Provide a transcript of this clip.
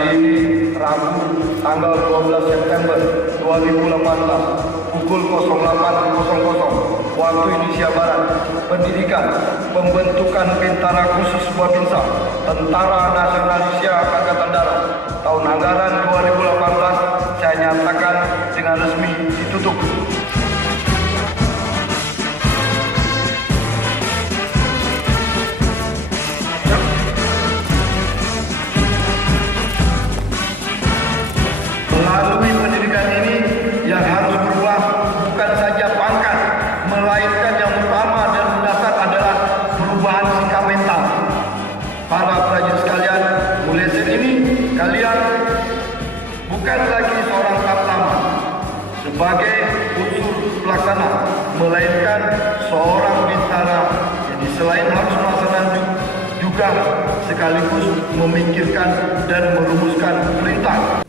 hari ini Rabu tanggal 12 September 2018 pukul 08.00 waktu Indonesia Barat. Pendidikan pembentukan Bintara Khusus Babinsa Tentara Nasional Indonesia Angkatan Darat tahun anggaran 2018 saya nyatakan dengan resmi ditutup. Melalui pendidikan ini yang harus berubah bukan saja pangkat, melainkan yang utama dan mendasar adalah perubahan sikap mental. Para prajurit sekalian, mulai saat ini kalian bukan lagi seorang tamtama sebagai unsur pelaksana, melainkan seorang bintara. Jadi selain harus melaksanakan juga sekaligus memikirkan dan merumuskan perintah.